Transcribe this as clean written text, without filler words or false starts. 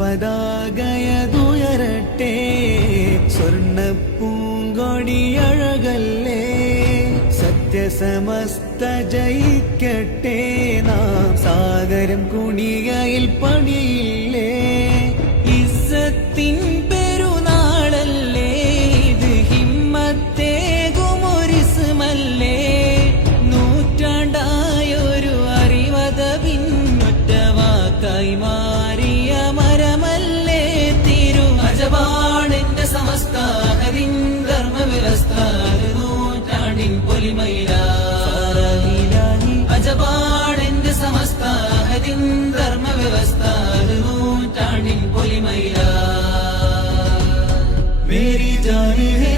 പതാകയതുയരട്ടെ, സ്വർണ്ണ പൂങ്കൊടിയഴകല്ലേ, സത്യസമസ്ത ജയിക്കട്ടെ, നാം സാഗരം കുണികയിൽ പണിയില്ലേ. ഇസ്സത്തിൻ പെരുന്നാളല്ലേ ഇത്, ഹിമ്മത്തേകുമൊരിസ്മല്ലേ, നൂറ്റാണ്ടായൊരു അറിവത പിന്നൊറ്റ വാക്കായി മാറിയ മരമല്ലേ തിരു. അജബാണെന്റെ സമസ്ത ഹരിൻ ധർമ്മവ്യവസ്ഥ, നൂറ്റാണ്ടിൻ പൊലിമയില. അജബാണെന്റെ സമസ്ത ഹരിൻ ധർമ്മവ്യവസ്ഥ, നൂറ്റാണ്ടിൻ പൊലിമയില. മേരി ജാൻ ഹേ